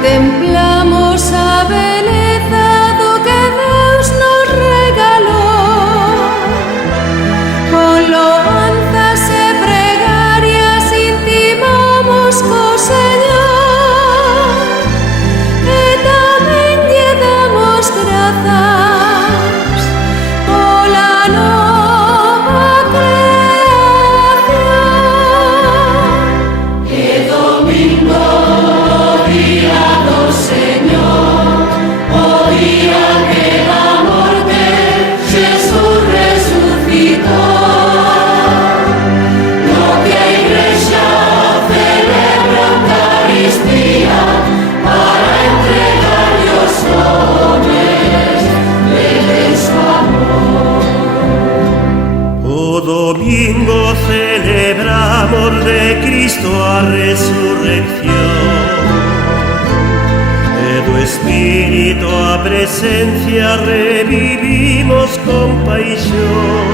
Contemplamos a beleza do que Deus nos regalou. Con loanzas e pregarias intimamos co Señor e tamén lle damos grazas pola nova creación. E domingo, día do Señor, o día que da morte Jesús resucitou. No que a Igrexa celebra a Eucaristía para entregarlle aos homes de su amor. O domingo celebramos de Cristo a resurrección, e do Espírito a presencia revivimos con paixón.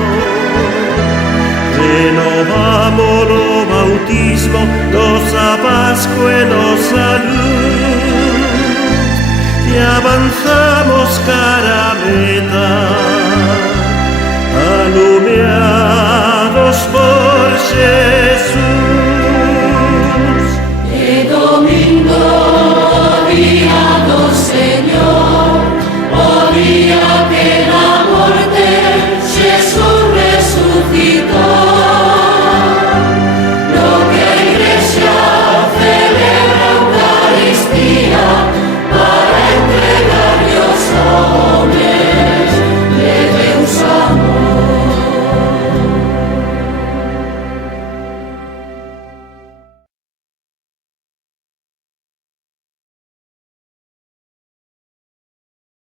Renovamos o bautismo, nosa Pascua e nosa luz, e avanzamos cara a ver